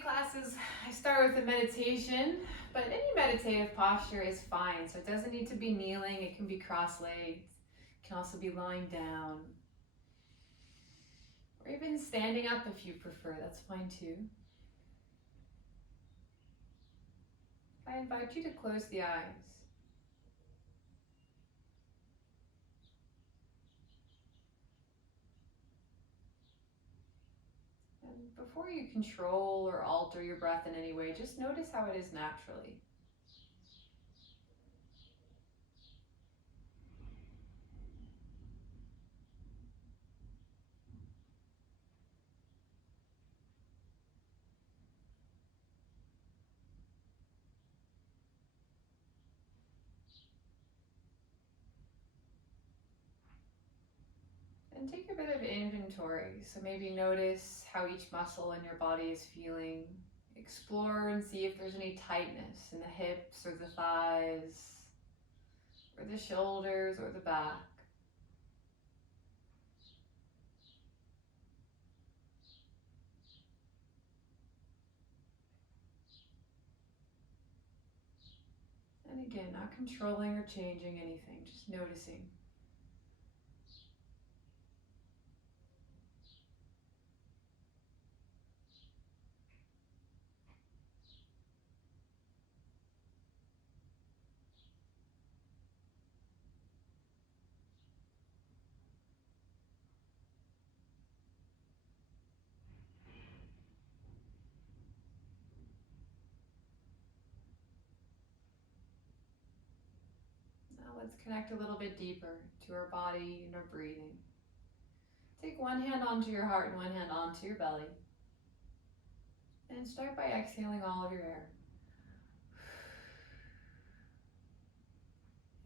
classes, I start with a meditation, but any meditative posture is fine. So it doesn't need to be kneeling, it can be cross-legged, it can also be lying down, or even standing up if you prefer, that's fine too. I invite you to close the eyes. And before you control or alter your breath in any way, just notice how it is naturally. And take a bit of inventory. So maybe notice how each muscle in your body is feeling. Explore and see if there's any tightness in the hips or the thighs, or the shoulders or the back. And again, not controlling or changing anything, just noticing. Now let's connect a little bit deeper to our body and our breathing. Take one hand onto your heart and one hand onto your belly. And start by exhaling all of your air.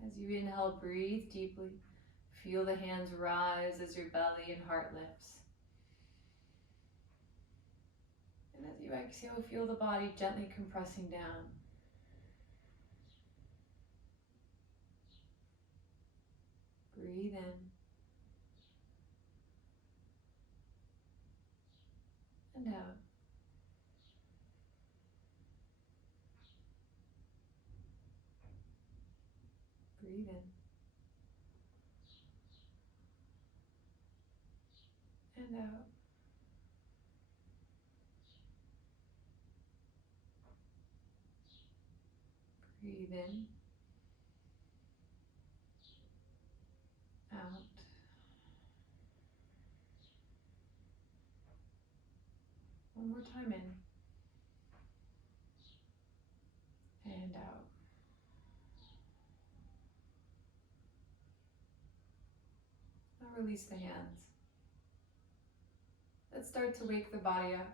As you inhale, breathe deeply. Feel the hands rise as your belly and heart lifts. And as you exhale, feel the body gently compressing down. Breathe in. And out. Breathe in. And out. Breathe in. Out. One more time in. And out. Now release the hands. Let's start to wake the body up.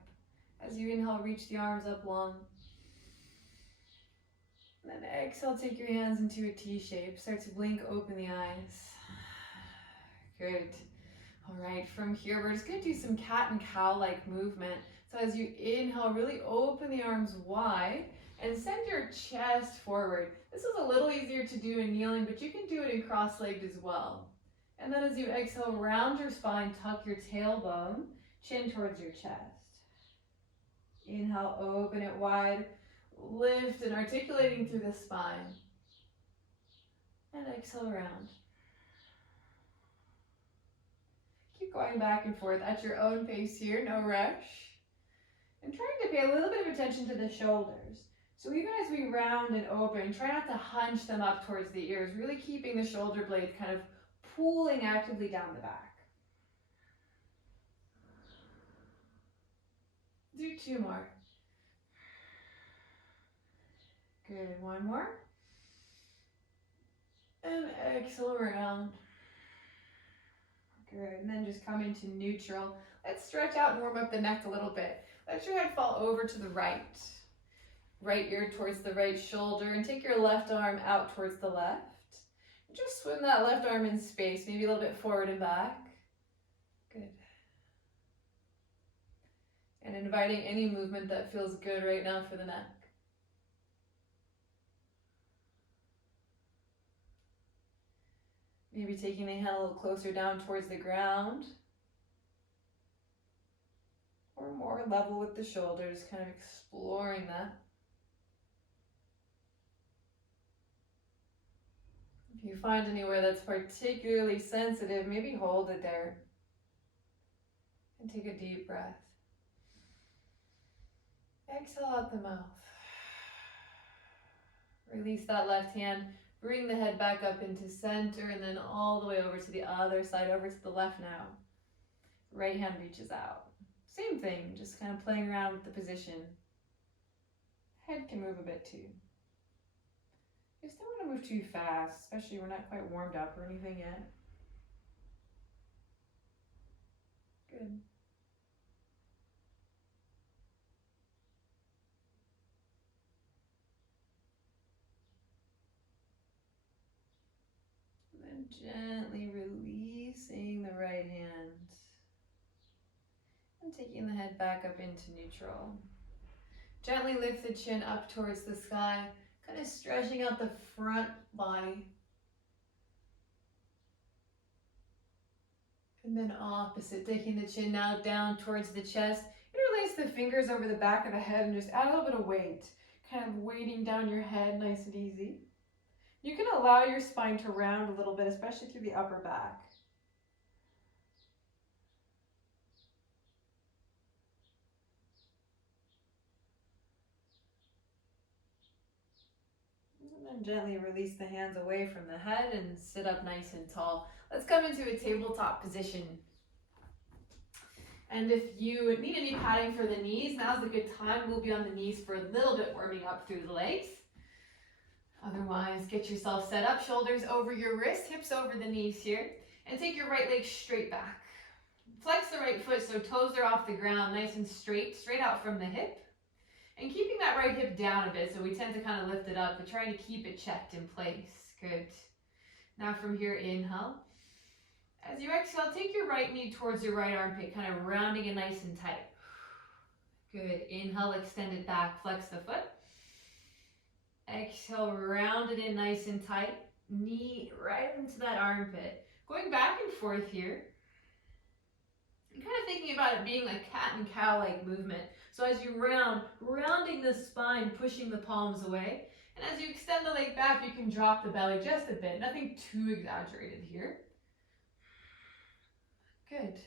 As you inhale, reach the arms up long. And then exhale, take your hands into a T shape. Start to blink open the eyes. Good. All right, from here, we're just gonna do some cat and cow-like movement. So as you inhale, really open the arms wide and send your chest forward. This is a little easier to do in kneeling, but you can do it in cross-legged as well. And then as you exhale, round your spine, tuck your tailbone, chin towards your chest. Inhale, open it wide, lift and articulating through the spine. And exhale, round. Keep going back and forth at your own pace here, no rush. And trying to pay a little bit of attention to the shoulders. So even as we round and open, try not to hunch them up towards the ears, really keeping the shoulder blades kind of pulling actively down the back. Do two more. Good, one more. And exhale around. Good, and then just come into neutral. Let's stretch out and warm up the neck a little bit. Let your head fall over to the right. Right ear towards the right shoulder, and take your left arm out towards the left. Just swim that left arm in space, maybe a little bit forward and back. Good. And inviting any movement that feels good right now for the neck. Maybe taking the hand a little closer down towards the ground. or more level with the shoulders, kind of exploring that. If you find anywhere that's particularly sensitive, maybe hold it there and take a deep breath. Exhale out the mouth. Release that left hand. Bring the head back up into center and then all the way over to the other side, over to the left now. Right hand reaches out. Same thing, just kind of playing around with the position. Head can move a bit too. Just don't want to move too fast, especially we're not quite warmed up or anything yet. Good. And then gently releasing the right hand and taking the head back up into neutral. Gently lift the chin up towards the sky, kind of stretching out the front body. And then opposite, taking the chin now down towards the chest. Interlace the fingers over the back of the head and just add a little bit of weight. Kind of weighting down your head, nice and easy. You can allow your spine to round a little bit, especially through the upper back. And then gently release the hands away from the head and sit up nice and tall. Let's come into a tabletop position. And if you need any padding for the knees, now's a good time. We'll be on the knees for a little bit, warming up through the legs. Otherwise, get yourself set up, shoulders over your wrist, hips over the knees here, and take your right leg straight back. Flex the right foot so toes are off the ground, nice and straight out from the hip. And keeping that right hip down a bit, so we tend to kind of lift it up, but trying to keep it checked in place. Good. Now from here, inhale. As you exhale, take your right knee towards your right armpit, kind of rounding it nice and tight. Good. Inhale, extend it back, flex the foot. Exhale, round it in nice and tight. Knee right into that armpit. Going back and forth here. I'm kind of thinking about it being like cat and cow-like movement. So as you rounding the spine, pushing the palms away. And as you extend the leg back, you can drop the belly just a bit. Nothing too exaggerated here. Good.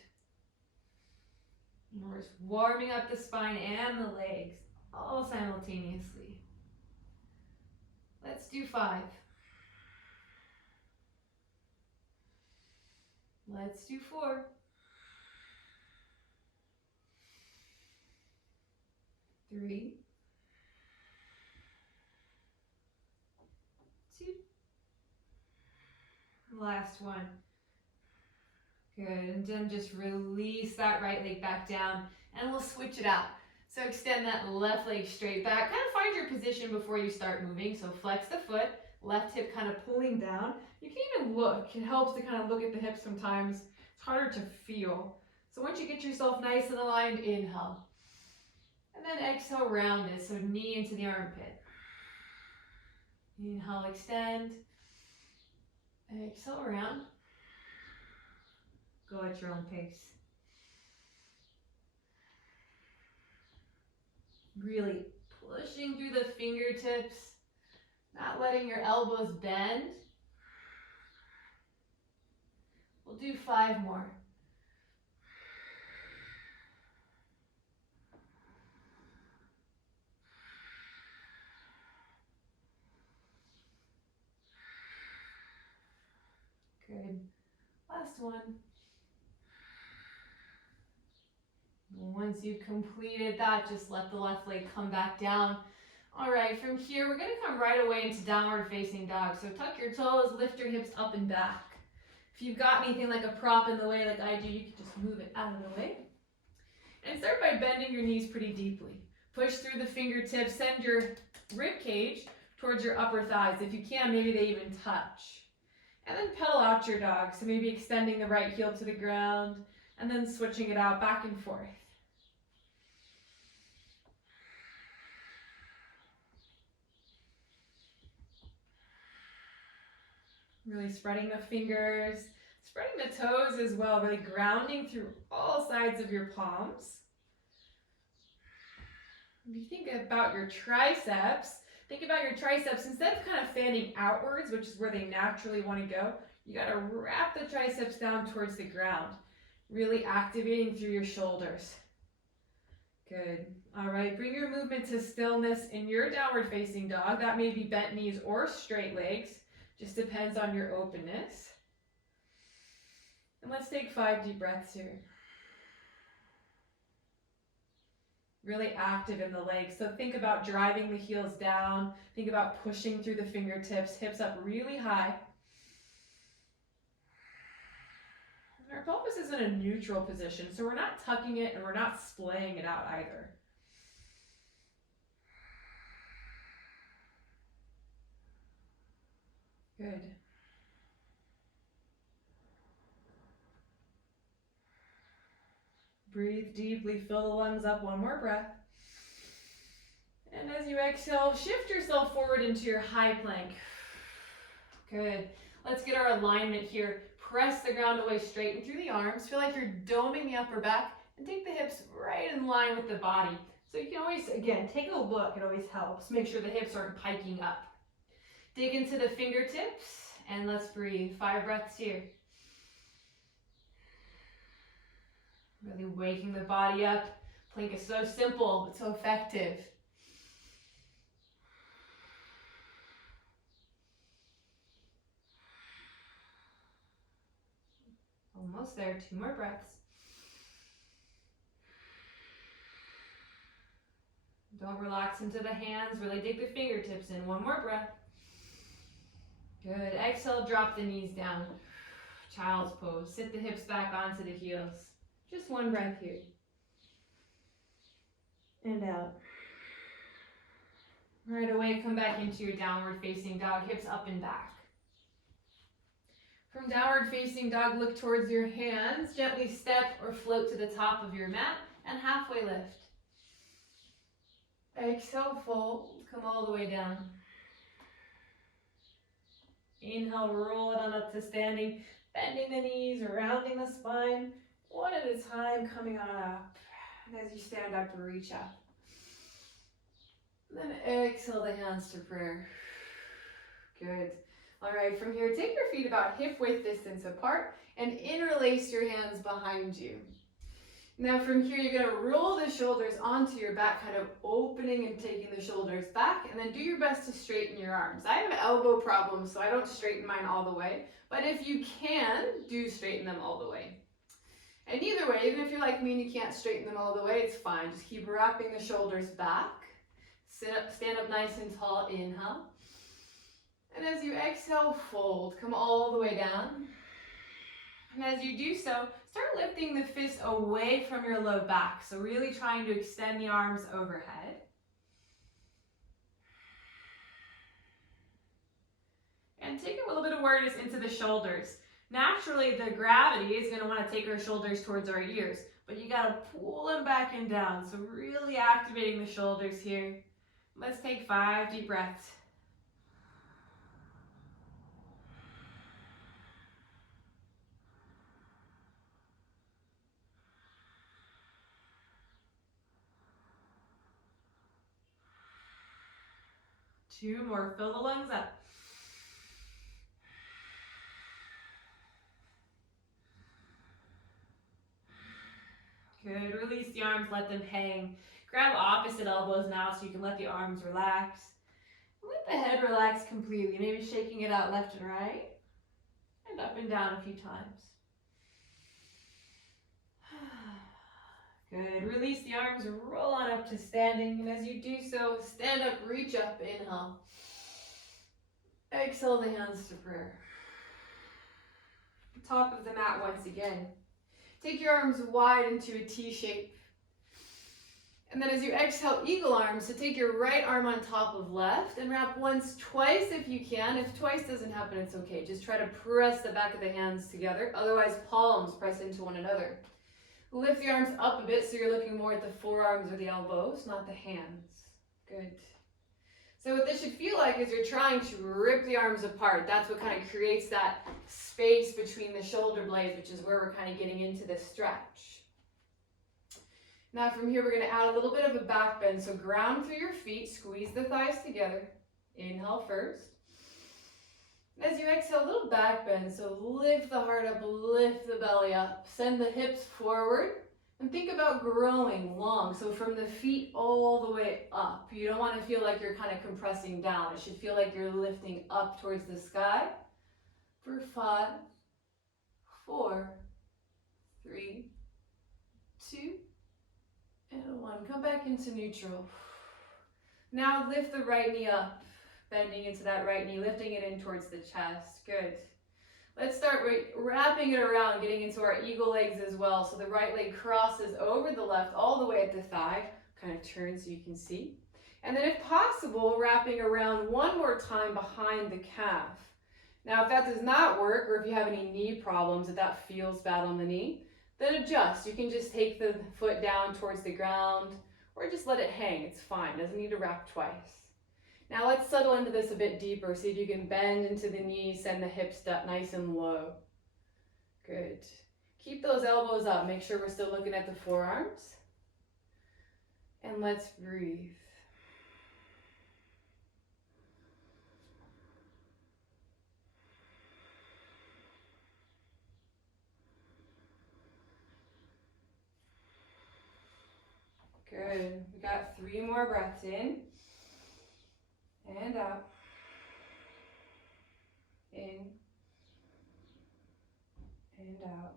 And we're just warming up the spine and the legs all simultaneously. Let's do 5. Let's do 4. 3. 2. Last one. Good, and then just release that right leg back down, and we'll switch it out. So extend that left leg straight back. Kind of find your position before you start moving. So flex the foot, left hip kind of pulling down. You can even look. It helps to kind of look at the hips sometimes. It's harder to feel. So once you get yourself nice and aligned, inhale. And then exhale, round it. So knee into the armpit. Inhale, extend. Exhale, round. Go at your own pace. Really pushing through the fingertips, not letting your elbows bend. We'll do 5 more. Good. Last one. Once you've completed that, just let the left leg come back down. All right, from here, we're gonna come right away into downward facing dog. So tuck your toes, lift your hips up and back. If you've got anything like a prop in the way like I do, you can just move it out of the way. And start by bending your knees pretty deeply. Push through the fingertips, send your rib cage towards your upper thighs. If you can, maybe they even touch. And then pedal out your dog. So maybe extending the right heel to the ground and then switching it out back and forth. Really spreading the fingers, spreading the toes as well, really grounding through all sides of your palms. If you think about your triceps, instead of kind of fanning outwards, which is where they naturally want to go, you got to wrap the triceps down towards the ground, really activating through your shoulders. Good. All right, bring your movement to stillness in your downward facing dog. That may be bent knees or straight legs. Just depends on your openness. And let's take 5 deep breaths here. Really active in the legs. So think about driving the heels down. Think about pushing through the fingertips, hips up really high. Our pelvis is in a neutral position, so we're not tucking it and we're not splaying it out either. Good. Breathe deeply, fill the lungs up, one more breath. And as you exhale, shift yourself forward into your high plank. Good. Let's get our alignment here. Press the ground away, straighten through the arms. Feel like you're doming the upper back and take the hips right in line with the body. So you can always, again, take a look. It always helps. Make sure the hips aren't piking up. Dig into the fingertips and let's breathe. 5 breaths here. Really waking the body up. Plank is so simple, but so effective. Almost there, 2 more breaths. Don't relax into the hands, really dig the fingertips in. 1 more breath. Good, exhale, drop the knees down. Child's pose, sit the hips back onto the heels. Just 1 breath here. And out. Right away, come back into your downward facing dog, hips up and back. From downward facing dog, look towards your hands. Gently step or float to the top of your mat and halfway lift. Exhale, fold, come all the way down. Inhale, roll it on up to standing, bending the knees, rounding the spine, one at a time, coming on up. And as you stand up, reach up. And then exhale the hands to prayer. Good. All right, from here, take your feet about hip width distance apart and interlace your hands behind you. Now from here, you're gonna roll the shoulders onto your back, kind of opening and taking the shoulders back, and then do your best to straighten your arms. I have elbow problems, so I don't straighten mine all the way, but if you can, do straighten them all the way. And either way, even if you're like me and you can't straighten them all the way, it's fine. Just keep wrapping the shoulders back. Sit up, stand up nice and tall, inhale. And as you exhale, fold, come all the way down. And as you do so, start lifting the fist away from your low back. So really trying to extend the arms overhead. And take a little bit of awareness into the shoulders. Naturally, the gravity is going to want to take our shoulders towards our ears, but you got to pull them back and down. So really activating the shoulders here. Let's take 5 deep breaths. Two more, fill the lungs up. Good, release the arms, let them hang. Grab opposite elbows now so you can let the arms relax. Let the head relax completely, maybe shaking it out left and right. And up and down a few times. Good, release the arms, roll on up to standing. And as you do so, stand up, reach up, inhale. Exhale the hands to prayer. Top of the mat once again. Take your arms wide into a T shape. And then as you exhale, eagle arms. So take your right arm on top of left and wrap once, twice if you can. If twice doesn't happen, it's okay. Just try to press the back of the hands together. Otherwise, palms press into one another. Lift the arms up a bit so you're looking more at the forearms or the elbows, not the hands. Good. So what this should feel like is you're trying to rip the arms apart. That's what kind of creates that space between the shoulder blades, which is where we're kind of getting into this stretch. Now from here, we're going to add a little bit of a back bend. So ground through your feet, squeeze the thighs together. Inhale first. As you exhale, a little back bend. So lift the heart up, lift the belly up. Send the hips forward. And think about growing long. So from the feet all the way up. You don't want to feel like you're kind of compressing down. It should feel like you're lifting up towards the sky. For 5, 4, 3, 2, and 1. Come back into neutral. Now lift the right knee up, bending into that right knee, lifting it in towards the chest. Good. Let's start wrapping it around, getting into our eagle legs as well. So the right leg crosses over the left all the way at the thigh. Kind of turn so you can see. And then if possible, wrapping around one more time behind the calf. Now if that does not work, or if you have any knee problems, if that feels bad on the knee, then adjust. You can just take the foot down towards the ground, or just let it hang. It's fine. Doesn't need to wrap twice. Now let's settle into this a bit deeper. See if you can bend into the knees, send the hips nice and low. Good. Keep those elbows up. Make sure we're still looking at the forearms. And let's breathe. Good. We got 3 more breaths in and out. In and out.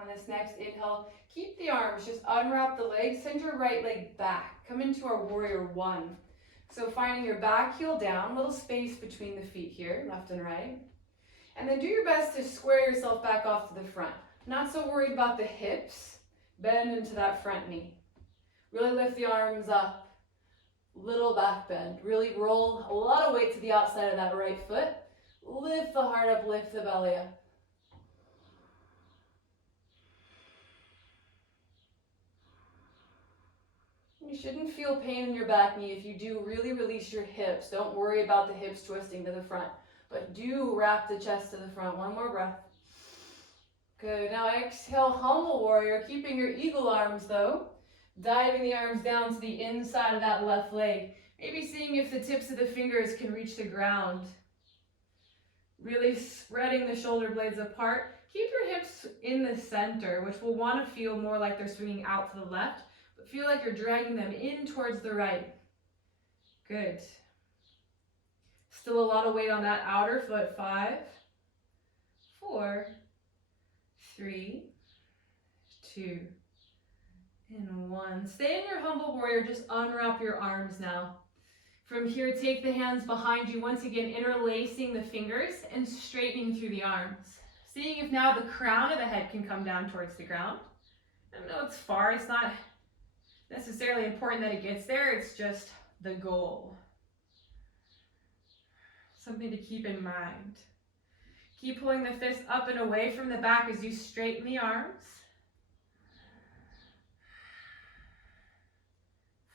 On this next inhale, keep the arms, just unwrap the legs, send your right leg back. Come into our warrior 1. So finding your back heel down, little space between the feet here, left and right. And then do your best to square yourself back off to the front. Not so worried about the hips. Bend into that front knee. Really lift the arms up. Little back bend. Really roll a lot of weight to the outside of that right foot. Lift the heart up, lift the belly up. You shouldn't feel pain in your back knee. If you do, really release your hips. Don't worry about the hips twisting to the front, but do wrap the chest to the front. 1 more breath. Good. Now exhale, humble warrior, keeping your eagle arms though. Diving the arms down to the inside of that left leg. Maybe seeing if the tips of the fingers can reach the ground. Really spreading the shoulder blades apart. Keep your hips in the center, which will want to feel more like they're swinging out to the left, but feel like you're dragging them in towards the right. Good. Still a lot of weight on that outer foot. 5, 4, 3, 2, and 1. Stay in your humble warrior. Just unwrap your arms now. From here, take the hands behind you. Once again, interlacing the fingers and straightening through the arms. Seeing if now the crown of the head can come down towards the ground. I know it's far. It's not necessarily important that it gets there. It's just the goal. Something to keep in mind. Keep pulling the fist up and away from the back as you straighten the arms.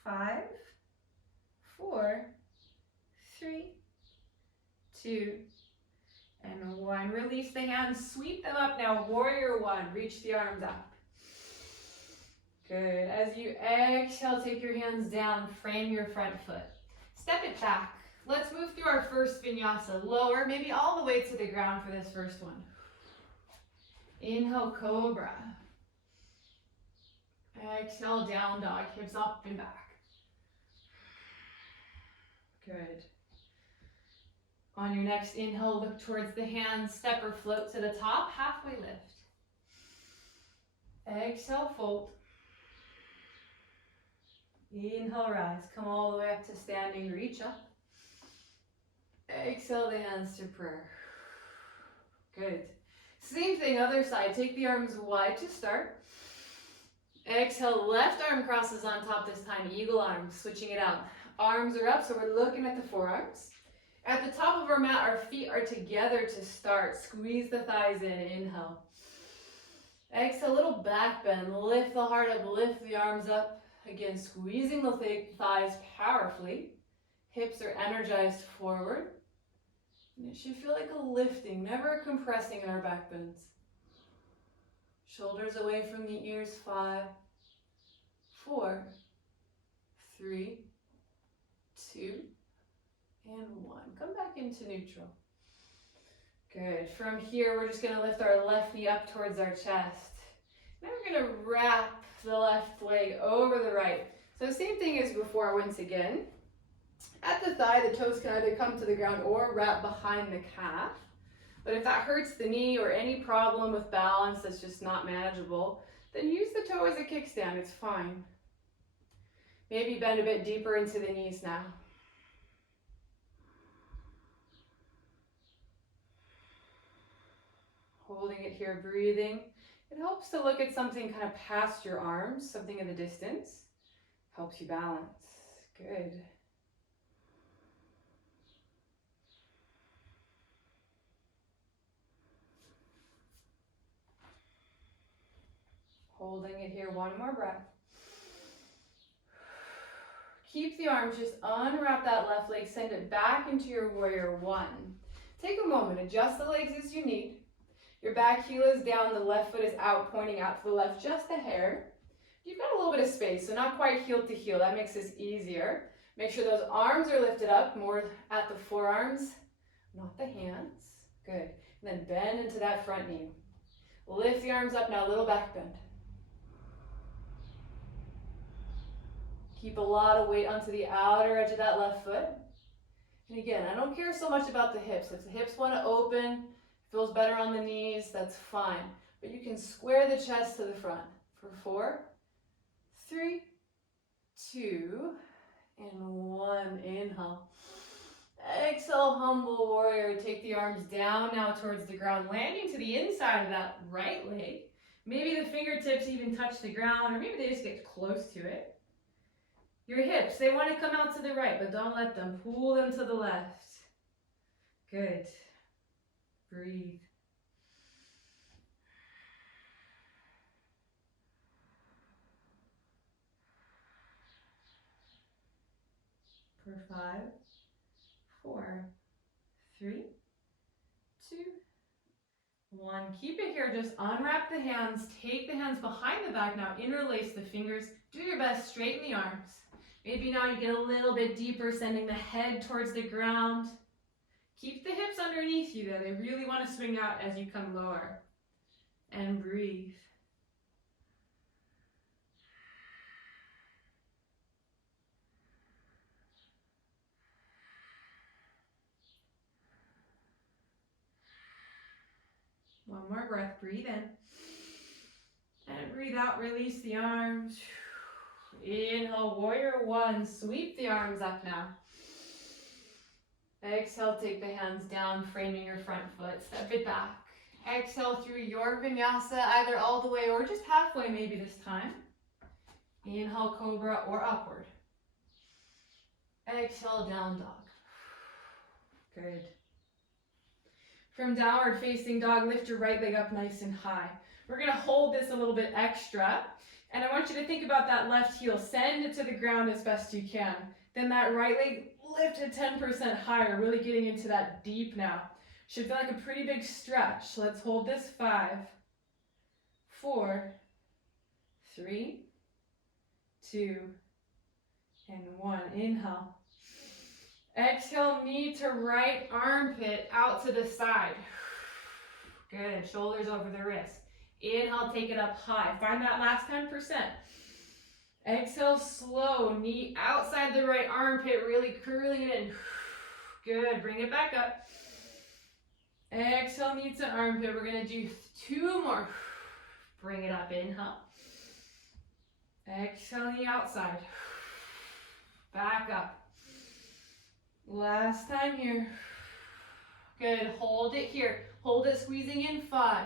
5, 4, 3, 2, and 1. Release the hands, sweep them up now. Warrior 1, reach the arms up. Good. As you exhale, take your hands down, frame your front foot. Step it back. Let's move through our first vinyasa. Lower, maybe all the way to the ground for this first one. Inhale, cobra. Exhale, down dog, hips up and back. Good. On your next inhale, look towards the hands, step or float to the top, halfway lift. Exhale, fold. Inhale, rise. Come all the way up to standing, reach up. Exhale the hands to prayer. Good. Same thing, other side. Take the arms wide to start. Exhale, left arm crosses on top this time, eagle arms, switching it out. Arms are up, so we're looking at the forearms. At the top of our mat, our feet are together to start. Squeeze the thighs in, inhale. Exhale, little back bend. Lift the heart up, lift the arms up. Again, squeezing the thighs powerfully. Hips are energized forward. And it should feel like a lifting, never a compressing in our back bends. Shoulders away from the ears, 5, 4, 3, 2, and 1. Come back into neutral. Good. From here, we're just going to lift our left knee up towards our chest. Now we're going to wrap the left leg over the right. So same thing as before once again. At the thigh, the toes can either come to the ground or wrap behind the calf. But if that hurts the knee or any problem with balance that's just not manageable, then use the toe as a kickstand. It's fine. Maybe bend a bit deeper into the knees now. Holding it here, breathing. It helps to look at something kind of past your arms, something in the distance. Helps you balance. Good. Holding it here, one more breath. Keep the arms, just unwrap that left leg, send it back into your warrior one. Take a moment, adjust the legs as you need. Your back heel is down, the left foot is out, pointing out to the left just a hair. You've got a little bit of space, so not quite heel to heel. That makes this easier. Make sure those arms are lifted up, more at the forearms, not the hands. Good. And then bend into that front knee. Lift the arms up now, little back bend. Keep a lot of weight onto the outer edge of that left foot. And again, I don't care so much about the hips. If the hips want to open, feels better on the knees, that's fine. But you can square the chest to the front for 4, 3, 2, and 1. Inhale. Exhale, humble warrior. Take the arms down now towards the ground, landing to the inside of that right leg. Maybe the fingertips even touch the ground, or maybe they just get close to it. Your hips, they want to come out to the right, but don't let them. Pull them to the left. Good. Breathe. For 5, 4, 3, 2, 1. Keep it here. Just unwrap the hands. Take the hands behind the back now. Interlace the fingers. Do your best. Straighten the arms. Maybe now you get a little bit deeper, sending the head towards the ground. Keep the hips underneath you there. They really want to swing out as you come lower. And breathe. One more breath. Breathe in. And breathe out. Release the arms. Inhale, warrior one. Sweep the arms up now. Exhale, take the hands down, framing your front foot. Step it back. Exhale through your vinyasa, either all the way or just halfway maybe this time. Inhale, cobra or upward. Exhale, down dog. Good. From downward facing dog, lift your right leg up nice and high. We're going to hold this a little bit extra. And I want you to think about that left heel. Send it to the ground as best you can. Then that right leg, lift it 10% higher, really getting into that deep now. Should feel like a pretty big stretch. So let's hold this. 5, 4, 3, 2, and 1. Inhale. Exhale, knee to right armpit out to the side. Good. Shoulders over the wrist. Inhale, take it up high. Find that last 10%. Exhale, slow. Knee outside the right armpit, really curling it in. Good. Bring it back up. Exhale, knee to armpit. We're going to do 2 more. Bring it up. Inhale. Exhale, knee outside. Back up. Last time here. Good. Hold it here. Hold it, squeezing in. 5,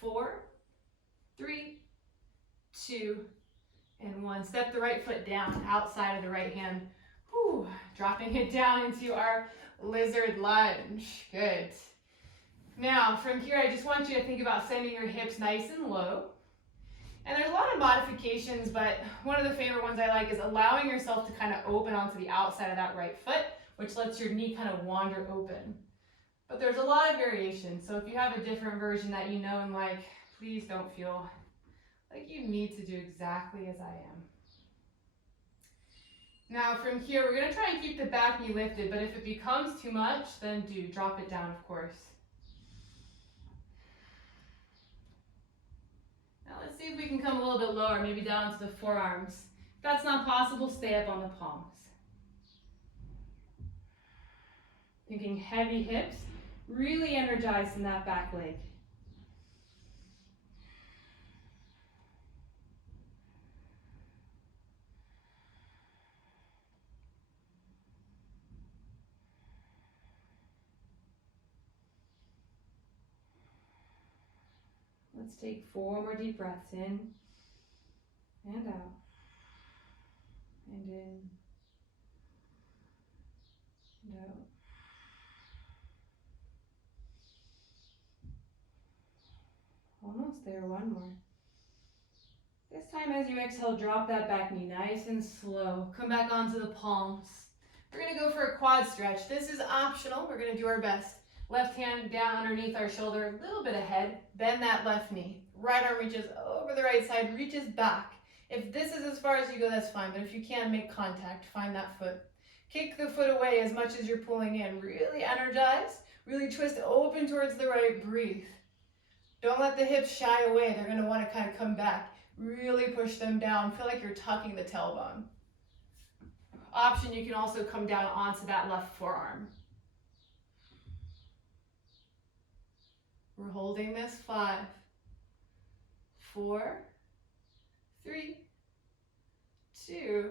4, 3, 2, and 1. Step the right foot down, outside of the right hand. Whew. Dropping it down into our lizard lunge. Good. Now, from here, I just want you to think about sending your hips nice and low. And there's a lot of modifications, but one of the favorite ones I like is allowing yourself to kind of open onto the outside of that right foot, which lets your knee kind of wander open. But there's a lot of variation, so if you have a different version that you know and like, please don't feel like you need to do exactly as I am. Now from here, we're going to try and keep the back knee lifted, but if it becomes too much, then do drop it down, of course. Now let's see if we can come a little bit lower, maybe down to the forearms. If that's not possible, stay up on the palms. Thinking heavy hips, really energized in that back leg. Let's take 4 more deep breaths in and out. And in and out. Almost there, one more. This time as you exhale, drop that back knee nice and slow. Come back onto the palms. We're gonna go for a quad stretch. This is optional, we're gonna do our best. Left hand down underneath our shoulder, a little bit ahead. Bend that left knee. Right arm reaches over the right side, reaches back. If this is as far as you go, that's fine, but if you can't make contact, find that foot. Kick the foot away as much as you're pulling in. Really energize, really twist open towards the right, breathe. Don't let the hips shy away. They're gonna wanna kind of come back. Really push them down. Feel like you're tucking the tailbone. Option, you can also come down onto that left forearm. We're holding this. 5, 4, 3, 2,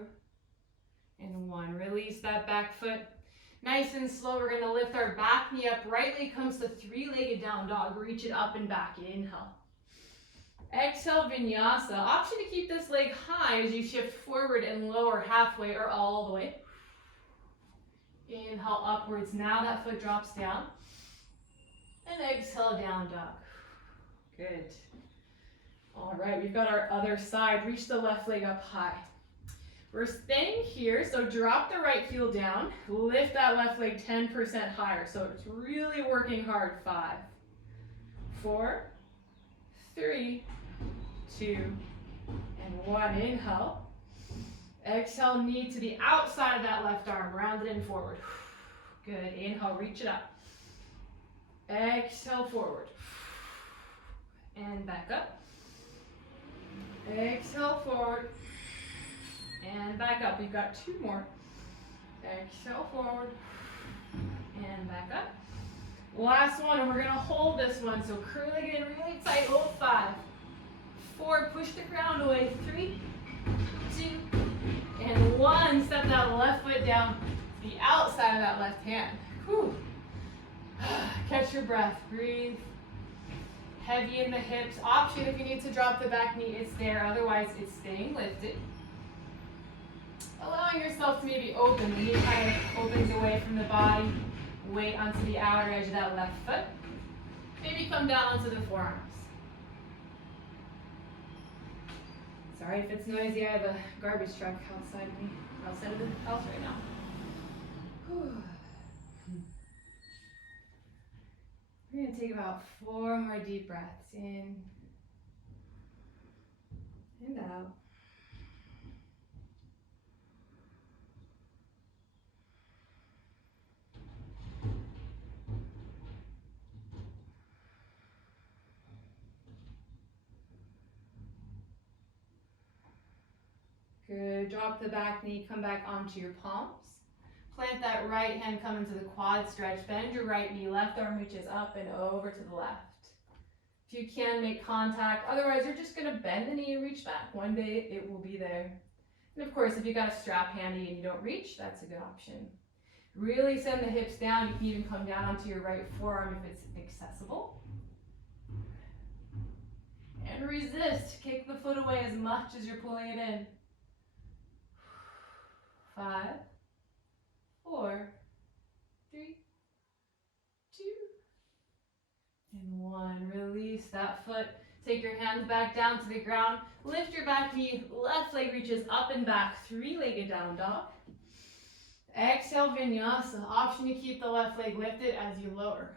and 1. Release that back foot. Nice and slow, we're gonna lift our back knee up. Right leg comes to 3-legged down dog. Reach it up and back. Inhale. Exhale, vinyasa. Option to keep this leg high as you shift forward and lower halfway or all the way. Inhale upwards. Now that foot drops down. And exhale, down dog. Good. All right, we've got our other side. Reach the left leg up high. We're staying here, so drop the right heel down. Lift that left leg 10% higher. So it's really working hard. 5, 4, 3, 2, and 1. Inhale. Exhale, knee to the outside of that left arm. Round it in forward. Good. Inhale, reach it up. Exhale, forward. And back up. Exhale, forward. And back up. We've got 2 more. Exhale, forward. And back up. Last one, and we're gonna hold this one. So curling it in really tight. Hold. 5, 4. Push the ground away. 3, 2, and 1. Step that left foot down the outside of that left hand. Whew. Catch your breath. Breathe. Heavy in the hips. Option if you need to drop the back knee, it's there. Otherwise, it's staying lifted. Allowing yourself to maybe open. The knee kind of opens away from the body. Weight onto the outer edge of that left foot. Maybe come down onto the forearms. Sorry if it's noisy. I have a garbage truck outside of me, outside of the house right now. Whew. We're going to take about 4 more deep breaths in and out. Good. Drop the back knee, come back onto your palms. Plant that right hand, come into the quad stretch. Bend your right knee, left arm reaches up and over to the left. If you can, make contact. Otherwise, you're just going to bend the knee and reach back. One day, it will be there. And of course, if you got a strap handy and you don't reach, that's a good option. Really send the hips down. You can even come down onto your right forearm if it's accessible. And resist. Kick the foot away as much as you're pulling it in. 5, 4, 3, 2, and 1. Release that foot. Take your hands back down to the ground. Lift your back knee. Left leg reaches up and back. 3-legged down dog. Exhale, vinyasa. Option to keep the left leg lifted as you lower.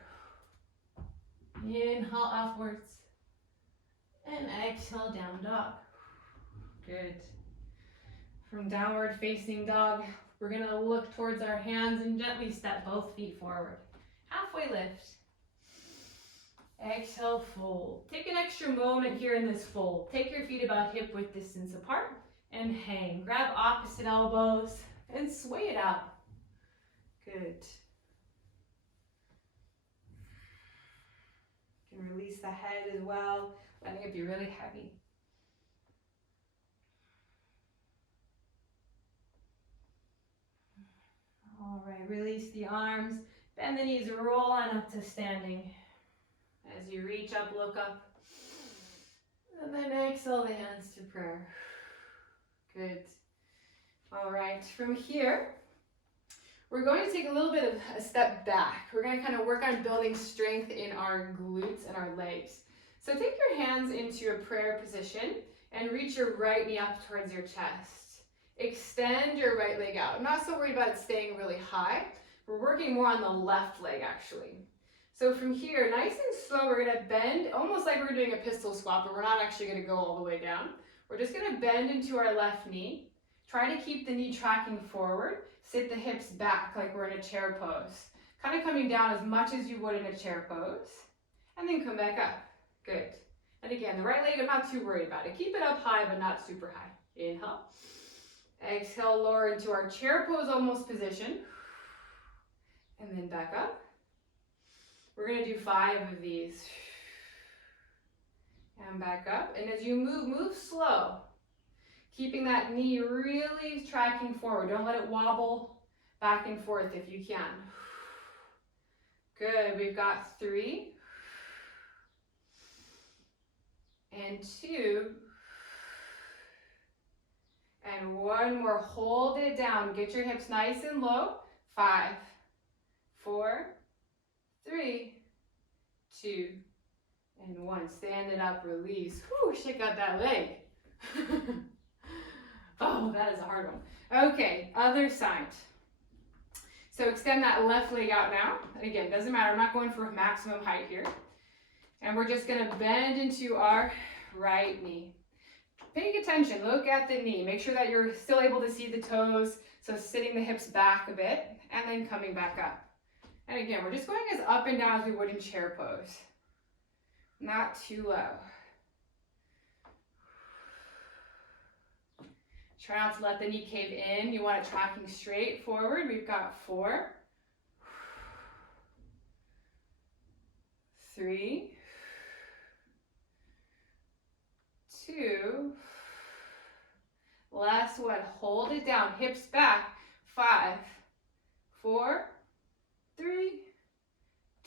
Inhale upwards. And exhale, down dog. Good. From downward facing dog, we're gonna look towards our hands and gently step both feet forward. Halfway lift. Exhale, fold. Take an extra moment here in this fold. Take your feet about hip width distance apart and hang. Grab opposite elbows and sway it out. Good. You can release the head as well, letting it be really heavy. All right, release the arms, bend the knees, roll on up to standing. As you reach up, look up. And then exhale the hands to prayer. Good. All right, from here, we're going to take a little bit of a step back. We're going to kind of work on building strength in our glutes and our legs. So take your hands into a prayer position and reach your right knee up towards your chest. Extend your right leg out. I'm not so worried about it staying really high. We're working more on the left leg actually. So from here, nice and slow, we're gonna bend, almost like we're doing a pistol squat, but we're not actually gonna go all the way down. We're just gonna bend into our left knee. Try to keep the knee tracking forward. Sit the hips back like we're in a chair pose. Kind of coming down as much as you would in a chair pose. And then come back up. Good. And again, the right leg, I'm not too worried about it. Keep it up high, but not super high. Inhale. Exhale, lower into our chair pose almost position. And then back up. We're gonna do 5 of these. And back up. And as you move slow. Keeping that knee really tracking forward. Don't let it wobble back and forth if you can. Good, we've got 3. And 2. And 1 more, hold it down. Get your hips nice and low. 5, 4, 3, 2, and 1. Stand it up, release. Whew, shake out that leg. Oh, that is a hard one. Okay, other side. So extend that left leg out now. And again, doesn't matter, I'm not going for maximum height here. And we're just gonna bend into our right knee. Paying attention, look at the knee. Make sure that you're still able to see the toes. So sitting the hips back a bit and then coming back up. And again, we're just going as up and down as we would in chair pose. Not too low. Try not to let the knee cave in. You want it tracking straight forward. We've got 4, 3, 2, last one, hold it down, hips back, 5, 4, 3,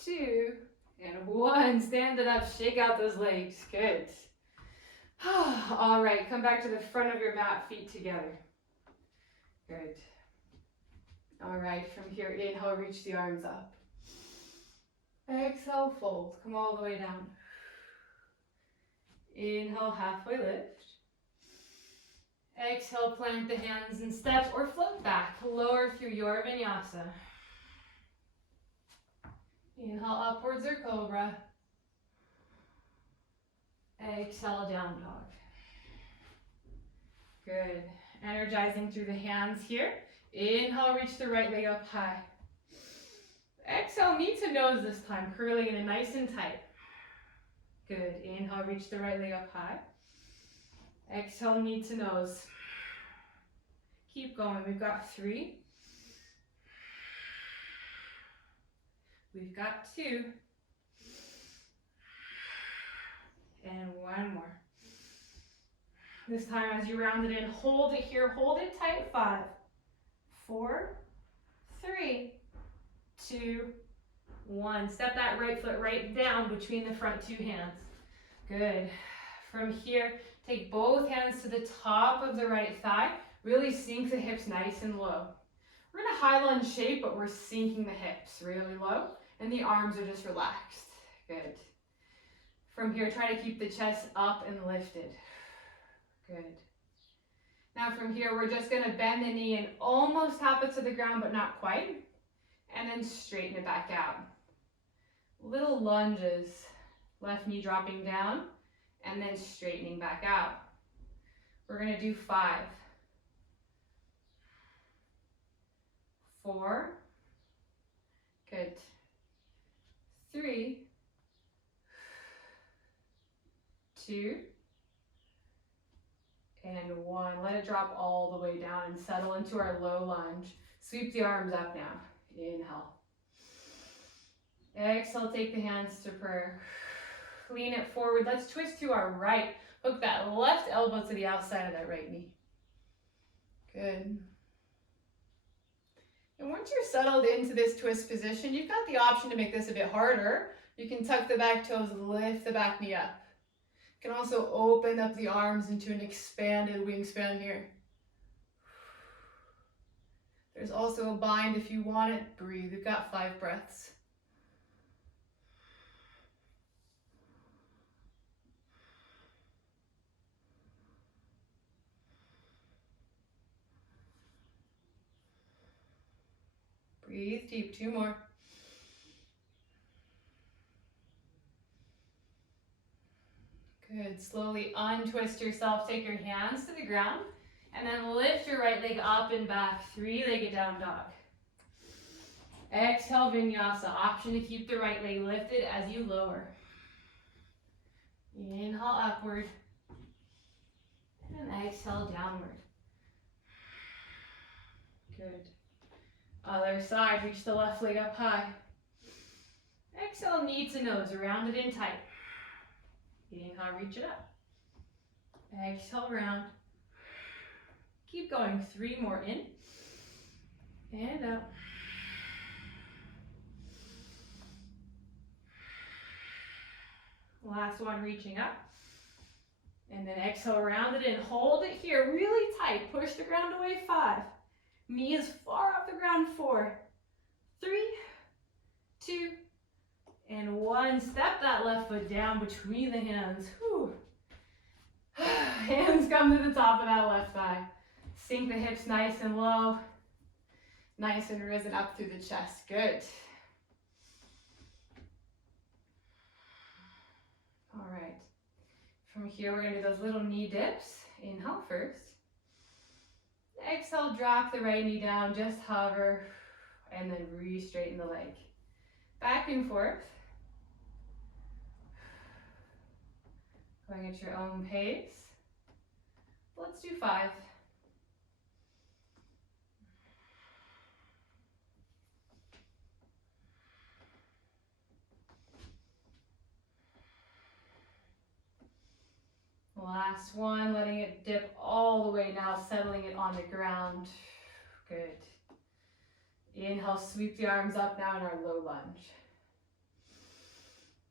2, and 1. Stand it up, shake out those legs, good. All right, come back to the front of your mat, feet together. Good. All right, from here, inhale, reach the arms up. Exhale, fold, come all the way down. Inhale, halfway lift. Exhale, plant the hands and step or float back, lower through your vinyasa. Inhale, upwards or cobra. Exhale, down dog. Good. Energizing through the hands here. Inhale, reach the right leg up high. Exhale, knee to nose this time, curling in a nice and tight. Good. Inhale, reach the right leg up high. Exhale, knee to nose. Keep going. We've got 3. We've got 2. And 1 more. This time as you round it in, hold it here, hold it tight. 5, 4, 3, 2, 1. Step that right foot right down between the front 2 hands. Good. From here, take both hands to the top of the right thigh. Really sink the hips nice and low. We're in a high lunge shape, but we're sinking the hips really low, and the arms are just relaxed. Good. From here, try to keep the chest up and lifted. Good. Now from here, we're just gonna bend the knee and almost tap it to the ground, but not quite. And then straighten it back out. Little lunges. Left knee dropping down and then straightening back out. We're gonna do 5, 4, good, 3, 2, and 1. Let it drop all the way down and settle into our low lunge. Sweep the arms up now. Inhale. Exhale, take the hands to prayer. Lean it forward. Let's twist to our right. Hook that left elbow to the outside of that right knee. Good. And once you're settled into this twist position, you've got the option to make this a bit harder. You can tuck the back toes, lift the back knee up. You can also open up the arms into an expanded wingspan here. There's also a bind if you want it. Breathe. We've got 5 breaths. Breathe deep. 2 more. Good. Slowly untwist yourself. Take your hands to the ground. And then lift your right leg up and back. 3-legged down dog. Exhale, vinyasa. Option to keep the right leg lifted as you lower. Inhale upward. And exhale downward. Good. Other side. Reach the left leg up high. Exhale, knee to nose. Round it in tight. Inhale, reach it up. Exhale, round. Keep going. 3 more in. And out. Last one, reaching up. And then exhale, round it in. Hold it here really tight. Push the ground away. 5. Knee is far off the ground. 4, 3, 2, and 1. Step that left foot down between the hands. Whew. Hands come to the top of that left thigh. Sink the hips nice and low. Nice and risen up through the chest. Good. All right. From here, we're going to do those little knee dips. Inhale first. Exhale, drop the right knee down. Just hover. And then re-straighten the leg. Back and forth. Going at your own pace. Let's do 5. Last one, letting it dip all the way now, settling it on the ground. Good. Inhale, sweep the arms up now in our low lunge.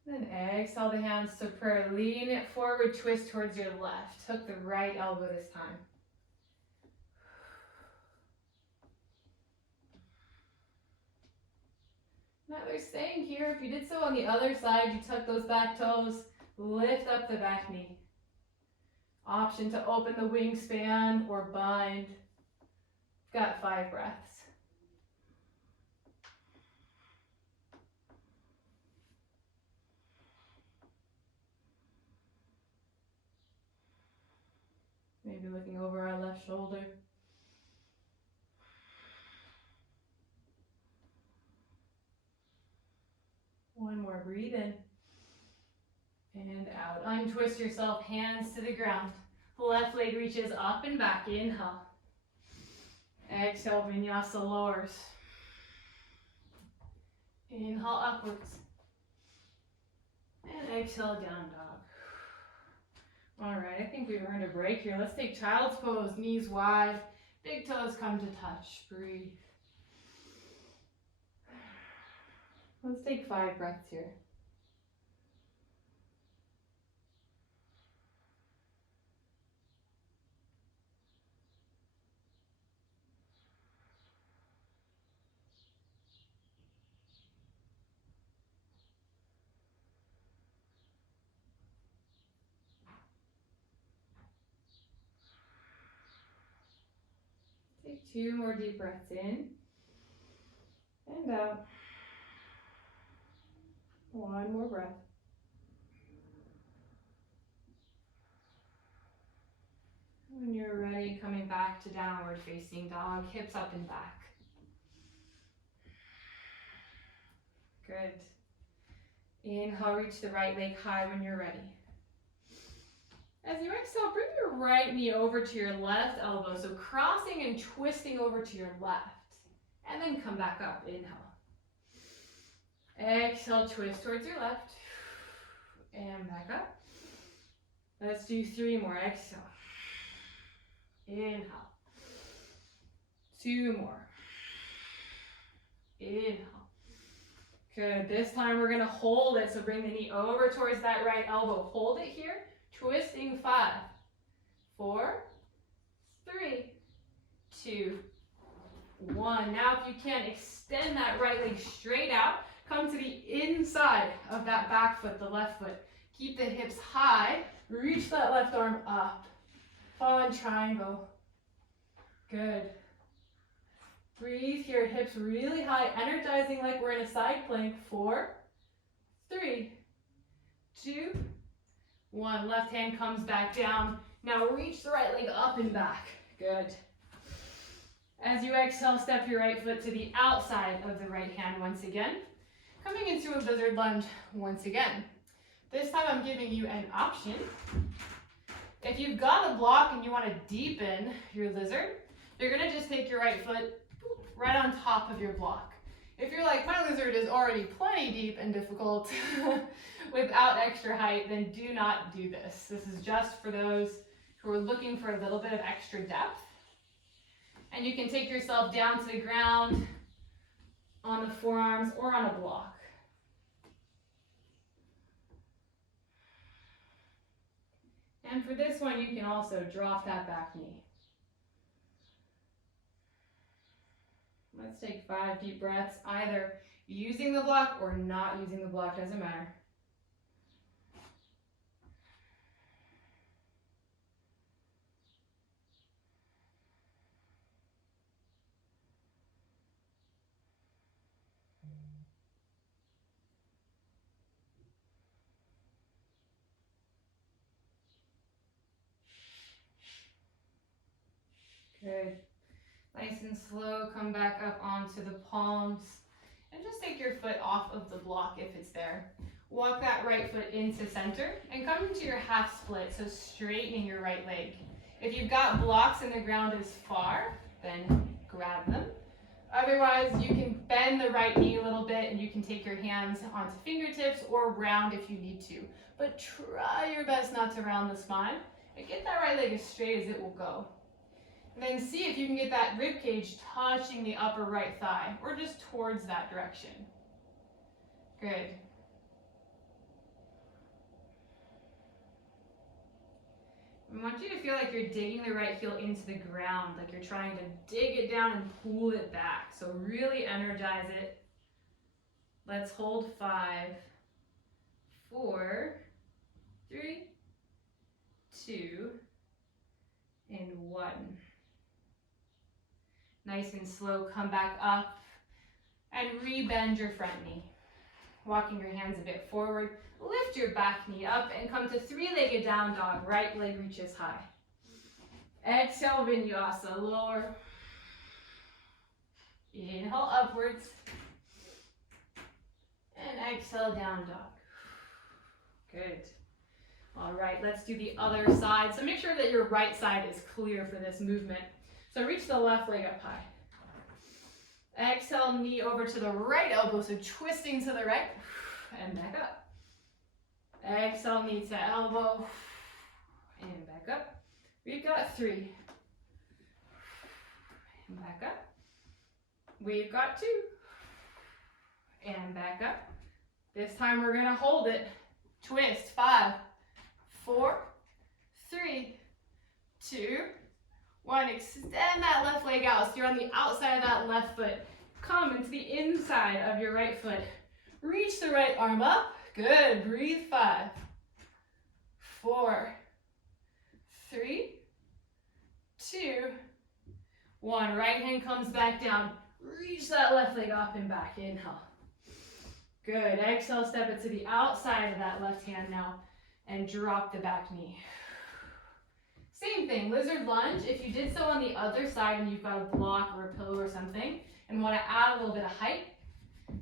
Then exhale the hands to prayer. Lean it forward, twist towards your left. Hook the right elbow this time. Now we're staying here. If you did so on the other side, you tuck those back toes, lift up the back knee. Option to open the wingspan or bind. Got 5 breaths. Maybe looking over our left shoulder. One more, breathe in. And out. Untwist yourself, hands to the ground. Left leg reaches up and back. Inhale. Exhale, vinyasa lowers. Inhale upwards. And exhale, down dog. All right, I think we've earned a break here. Let's take child's pose, knees wide, big toes come to touch. Breathe. Let's take 5 breaths here. Take 2 more deep breaths in and out. 1 more breath. When you're ready, coming back to downward facing dog, hips up and back. Good. Inhale, reach the right leg high when you're ready. As you exhale, bring your right knee over to your left elbow. So crossing and twisting over to your left. And then come back up. Inhale. Exhale, twist towards your left. And back up. Let's do 3 more. Exhale. Inhale. 2 more. Inhale. Good. This time we're going to hold it. So bring the knee over towards that right elbow. Hold it here. Twisting 5, 4, 3, 2, 1. Now if you can, extend that right leg straight out. Come to the inside of that back foot, the left foot. Keep the hips high. Reach that left arm up. Fallen triangle. Good. Breathe here, hips really high, energizing like we're in a side plank. 4, 3, 2, 1. Left hand comes back down. Now reach the right leg up and back. Good. As you exhale, step your right foot to the outside of the right hand once again. Coming into a lizard lunge once again. This time I'm giving you an option. If you've got a block and you want to deepen your lizard, you're going to just take your right foot right on top of your block. If you're like, my lizard is already plenty deep and difficult without extra height, then do not do this. This is just for those who are looking for a little bit of extra depth. And you can take yourself down to the ground on the forearms or on a block. And for this one, you can also drop that back knee. Let's take 5 deep breaths, either using the block or not using the block, doesn't matter. Good. Nice and slow, come back up onto the palms. And just take your foot off of the block if it's there. Walk that right foot into center and come into your half split, so straightening your right leg. If you've got blocks and the ground is far, then grab them. Otherwise, you can bend the right knee a little bit and you can take your hands onto fingertips or round if you need to. But try your best not to round the spine and get that right leg as straight as it will go. And then see if you can get that rib cage touching the upper right thigh or just towards that direction. Good. I want you to feel like you're digging the right heel into the ground, like you're trying to dig it down and pull it back. So really energize it. Let's hold 5, 4, 3, 2, and 1. Nice and slow, come back up and re-bend your front knee. Walking your hands a bit forward, lift your back knee up and come to 3-legged down dog. Right leg reaches high. Exhale, vinyasa, lower. Inhale upwards. And exhale, down dog. Good. All right, let's do the other side. So make sure that your right side is clear for this movement. So reach the left leg up high. Exhale, knee over to the right elbow, so twisting to the right, and back up. Exhale, knee to elbow, and back up. We've got 3. And back up. We've got 2. And back up. This time we're gonna hold it. Twist, 5, 4, 3, 2, 1, extend that left leg out. So you're on the outside of that left foot. Come into the inside of your right foot. Reach the right arm up. Good. Breathe. 5, 4, 3, 2, 1. Right hand comes back down. Reach that left leg up and back. Inhale. Good. Exhale, step it to the outside of that left hand now and drop the back knee. Same thing, lizard lunge. If you did so on the other side and you've got a block or a pillow or something and want to add a little bit of height,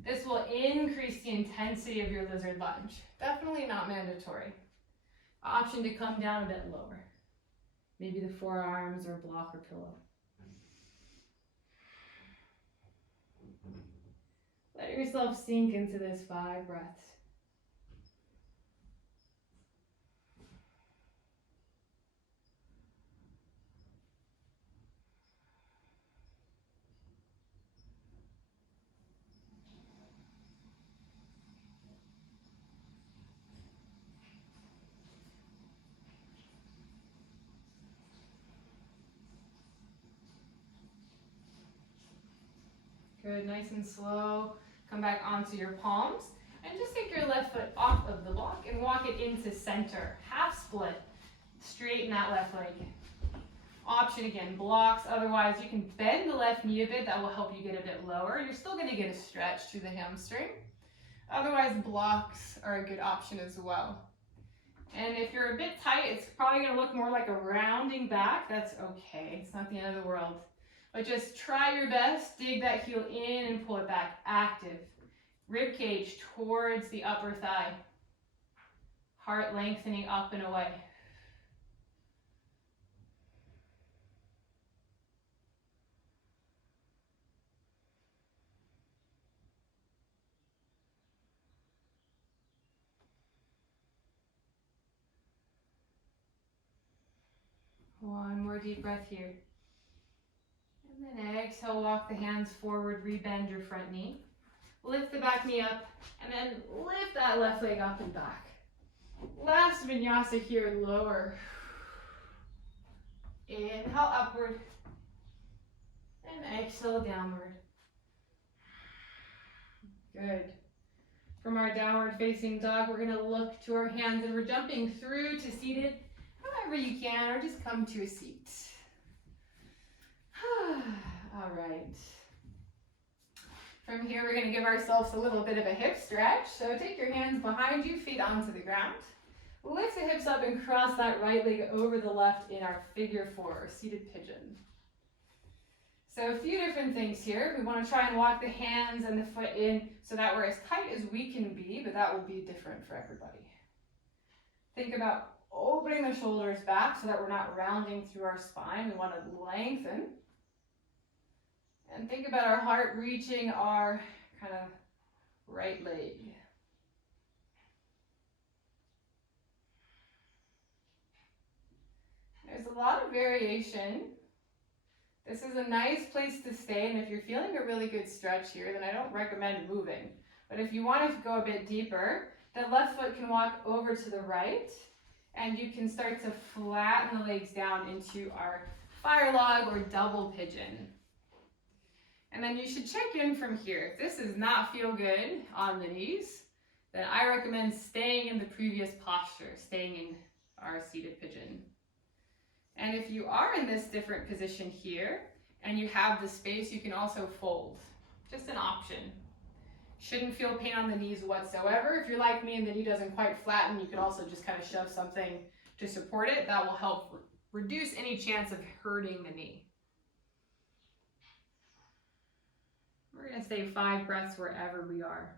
This will increase the intensity of your lizard lunge. Definitely not mandatory. Option to come down a bit lower. Maybe the forearms or block or pillow. Let yourself sink into this 5 breaths. Good, nice and slow. Come back onto your palms. And just take your left foot off of the block and walk it into center. Half split. Straighten that left leg. Option again, blocks. Otherwise, you can bend the left knee a bit. That will help you get a bit lower. You're still going to get a stretch through the hamstring. Otherwise, blocks are a good option as well. And if you're a bit tight, it's probably going to look more like a rounding back. That's okay. It's not the end of the world. But just try your best. Dig that heel in and pull it back. Active. Rib cage towards the upper thigh. Heart lengthening up and away. One more deep breath here. And then exhale, walk the hands forward, rebend your front knee. Lift the back knee up, and then lift that left leg up and back. Last vinyasa here, lower. Inhale upward, and exhale downward. Good. From our downward facing dog, we're gonna look to our hands and we're jumping through to seated, however you can, or just come to a seat. All right. From here, we're gonna give ourselves a little bit of a hip stretch. So take your hands behind you, feet onto the ground. Lift the hips up and cross that right leg over the left in our figure 4, or seated pigeon. So a few different things here. We want to try and walk the hands and the foot in so that we're as tight as we can be, but that will be different for everybody. Think about opening the shoulders back so that we're not rounding through our spine. We want to lengthen. And think about our heart reaching our kind of right leg. There's a lot of variation. This is a nice place to stay, and if you're feeling a really good stretch here, then I don't recommend moving. But if you want to go a bit deeper, the left foot can walk over to the right, and you can start to flatten the legs down into our fire log or double pigeon. And then you should check in from here. If this does not feel good on the knees, then I recommend staying in the previous posture, staying in our seated pigeon. And if you are in this different position here, and you have the space, you can also fold. Just an option. Shouldn't feel pain on the knees whatsoever. If you're like me and the knee doesn't quite flatten, you can also just kind of shove something to support it. That will help reduce any chance of hurting the knee. We're going to stay 5 breaths wherever we are.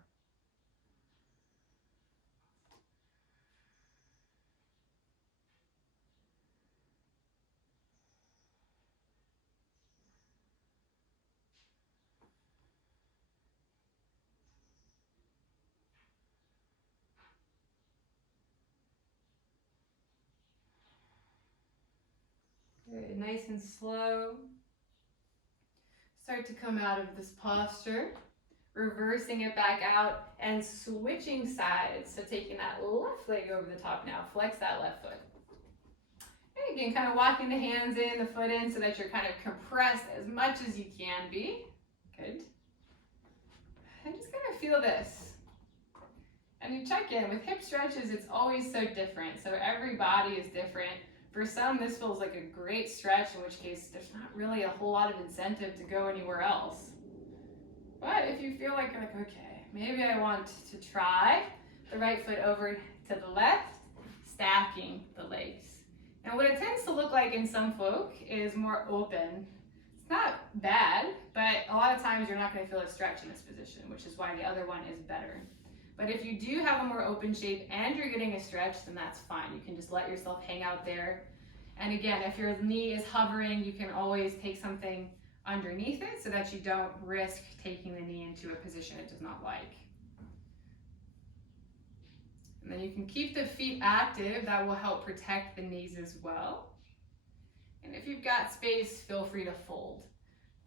Good, nice and slow. Start to come out of this posture, reversing it back out and switching sides. So taking that left leg over the top now, flex that left foot. And again, kind of walking the hands in, the foot in, so that you're kind of compressed as much as you can be. Good. And just kind of feel this. And you check in. With hip stretches, it's always so different. So every body is different. For some, this feels like a great stretch, in which case there's not really a whole lot of incentive to go anywhere else. But if you feel like, okay, maybe I want to try the right foot over to the left, stacking the legs. And what it tends to look like in some folk is more open. It's not bad, but a lot of times you're not going to feel a stretch in this position, which is why the other one is better. But if you do have a more open shape and you're getting a stretch, then that's fine. You can just let yourself hang out there. And again, if your knee is hovering, you can always take something underneath it so that you don't risk taking the knee into a position it does not like. And then you can keep the feet active. That will help protect the knees as well. And if you've got space, feel free to fold,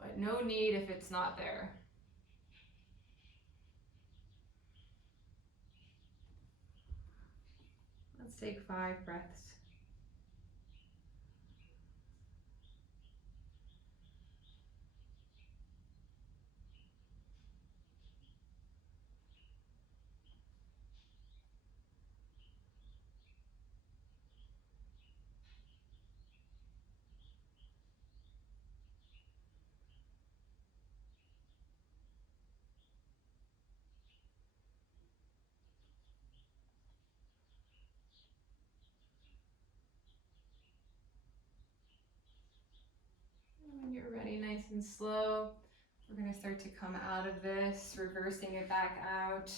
but no need if it's not there. Let's take 5 breaths. When you're ready, nice and slow, we're going to start to come out of this, reversing it back out,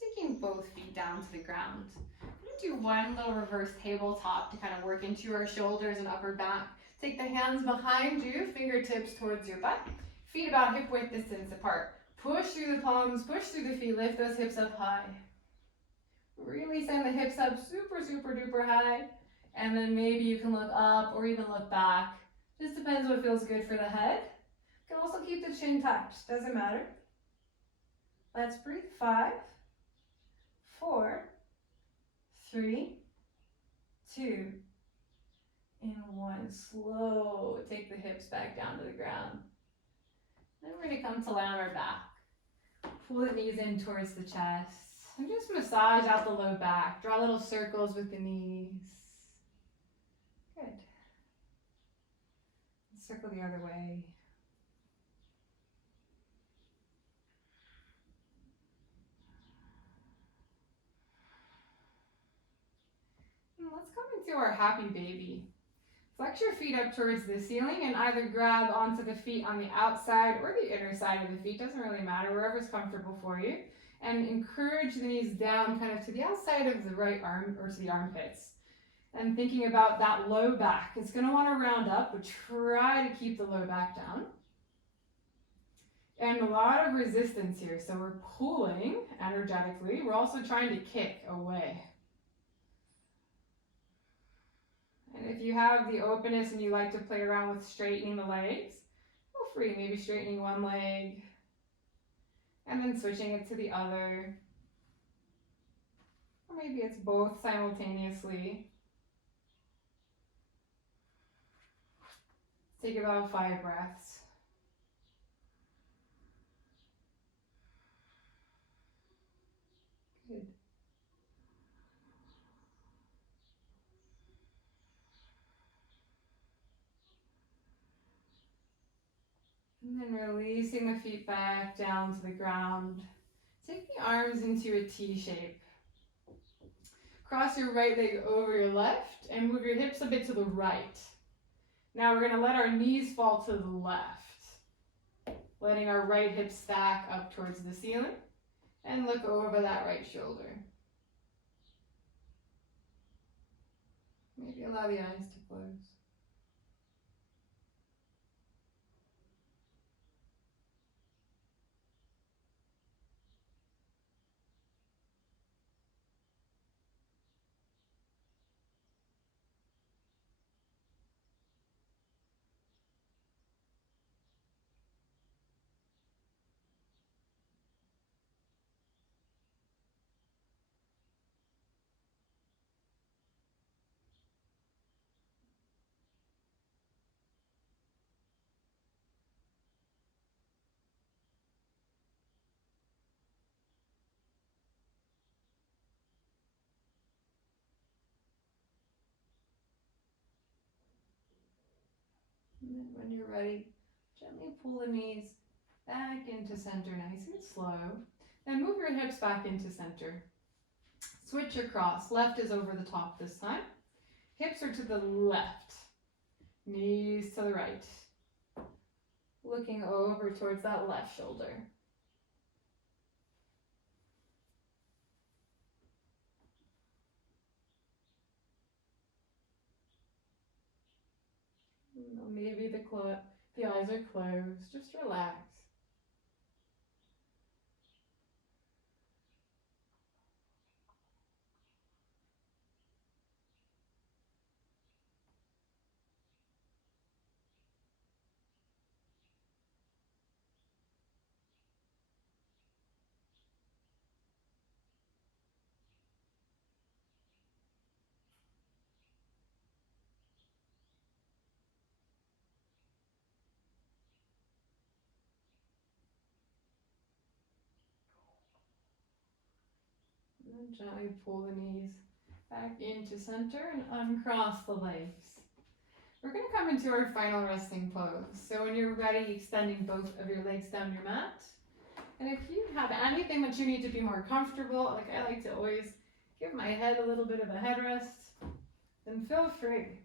taking both feet down to the ground. We're going to do one little reverse tabletop to kind of work into our shoulders and upper back. Take the hands behind you, fingertips towards your butt, feet about hip width distance apart. Push through the palms, push through the feet, lift those hips up high. Really send the hips up super, super duper high. And then maybe you can look up or even look back. Just depends what feels good for the head. You can also keep the chin tucked, doesn't matter. Let's breathe. 5, 4, 3, 2, and 1. Slow. Take the hips back down to the ground. Then we're going to come to lie on our back. Pull the knees in towards the chest. And just massage out the low back. Draw little circles with the knees. Good. Circle the other way. And let's come into our happy baby. Flex your feet up towards the ceiling and either grab onto the feet on the outside or the inner side of the feet. Doesn't really matter, wherever's comfortable for you. And encourage the knees down kind of to the outside of the right arm or to the armpits. And thinking about that low back. It's going to want to round up, but try to keep the low back down. And a lot of resistance here. So we're pulling energetically. We're also trying to kick away. And if you have the openness and you like to play around with straightening the legs, feel free. Maybe straightening one leg and then switching it to the other. Or maybe it's both simultaneously. Take about 5 breaths. Good. And then releasing the feet back down to the ground. Take the arms into a T shape. Cross your right leg over your left and move your hips a bit to the right. Now we're going to let our knees fall to the left, letting our right hip stack up towards the ceiling and look over that right shoulder. Maybe allow the eyes to close. And then when you're ready, gently pull the knees back into center, nice and slow. Then move your hips back into center. Switch across. Left is over the top this time. Hips are to the left. Knees to the right. looking over towards that left shoulder. Maybe the eyes are closed. Just relax. And then gently pull the knees back into center and uncross the legs. We're going to come into our final resting pose. So when you're ready, extending both of your legs down your mat. And if you have anything that you need to be more comfortable, like I like to always give my head a little bit of a headrest, then feel free.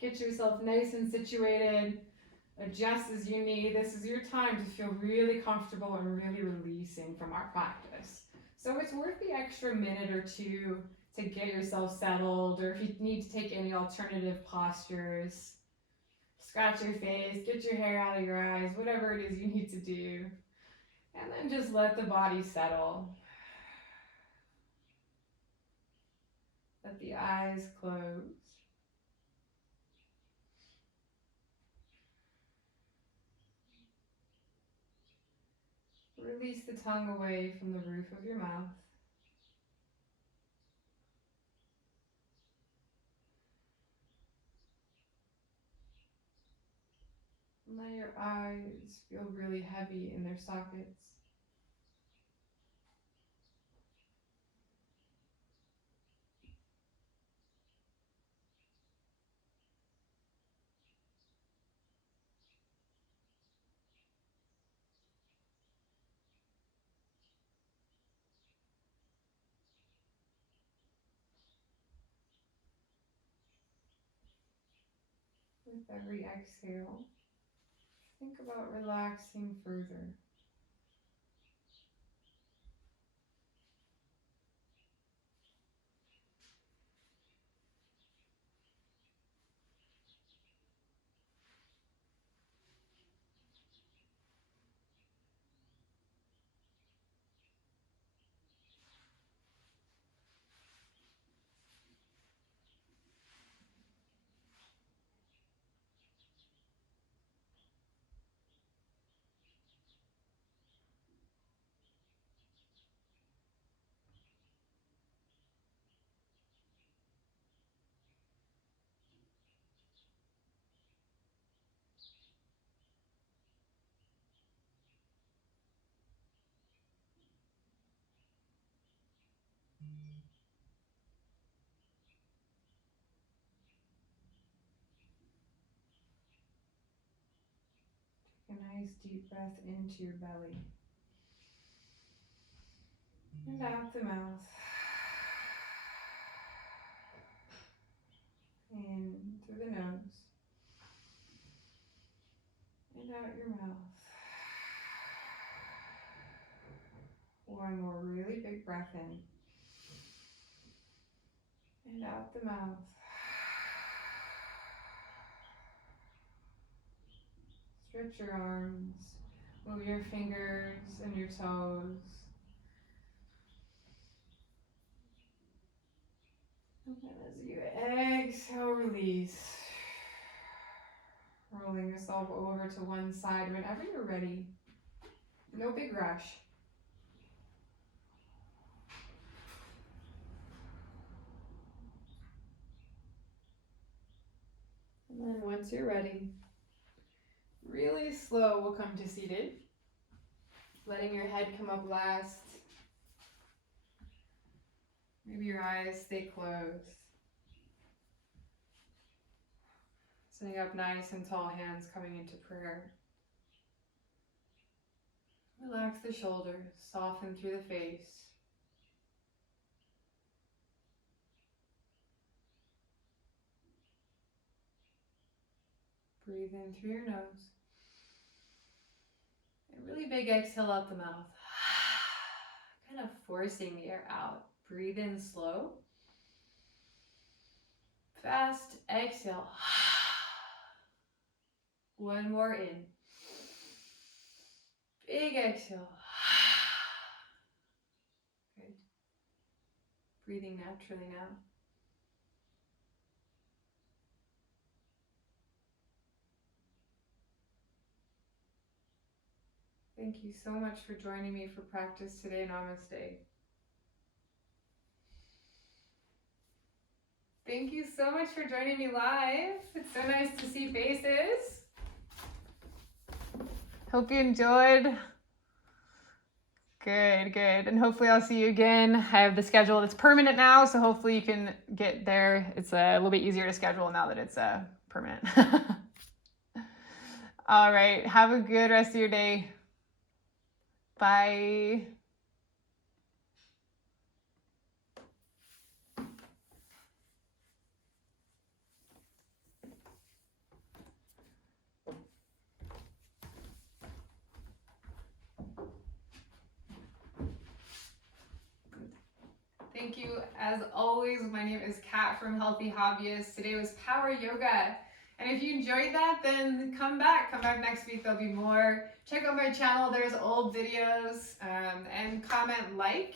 Get yourself nice and situated. Adjust as you need. This is your time to feel really comfortable and really releasing from our practice. So it's worth the extra minute or two to get yourself settled, or if you need to take any alternative postures, scratch your face, get your hair out of your eyes, whatever it is you need to do. And then just let the body settle. Let the eyes close. Release the tongue away from the roof of your mouth. And let your eyes feel really heavy in their sockets. With every exhale, think about relaxing further. Take a nice deep breath into your belly. And out the mouth. In through the nose. And out your mouth. One more really big breath in. And out the mouth. Stretch your arms. Move your fingers and your toes. And as you exhale, release. Rolling yourself over to one side whenever you're ready. No big rush. And then once you're ready, really slow, we'll come to seated. Letting your head come up last. Maybe your eyes stay closed. Sitting up nice and tall, hands coming into prayer. Relax the shoulders, soften through the face. Breathe in through your nose. And really big exhale out the mouth. Kind of forcing the air out. Breathe in slow. Fast exhale. One more in. Big exhale. Good. Breathing naturally now. Thank you so much for joining me for practice today. Namaste. Thank you so much for joining me live. It's so nice to see faces. Hope you enjoyed. Good, good. And hopefully I'll see you again. I have the schedule that's permanent now, so hopefully you can get there. It's a little bit easier to schedule now that it's permanent. All right. Have a good rest of your day. Bye. Thank you. As always, my name is Kat from Healthy Hobbyists. Today was Power Yoga. And if you enjoyed that, then come back next week. There'll be more. Check out my channel. There's old videos, and comment, like.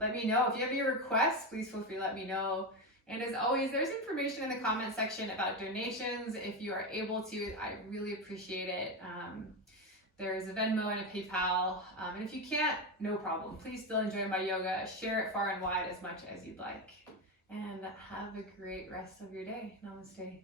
Let me know. If you have any requests, please feel free to let me know. And as always, there's information in the comment section about donations. If you are able to, I really appreciate it. There's a Venmo and a PayPal. And if you can't, no problem. Please still enjoy my yoga. Share it far and wide as much as you'd like. And have a great rest of your day. Namaste.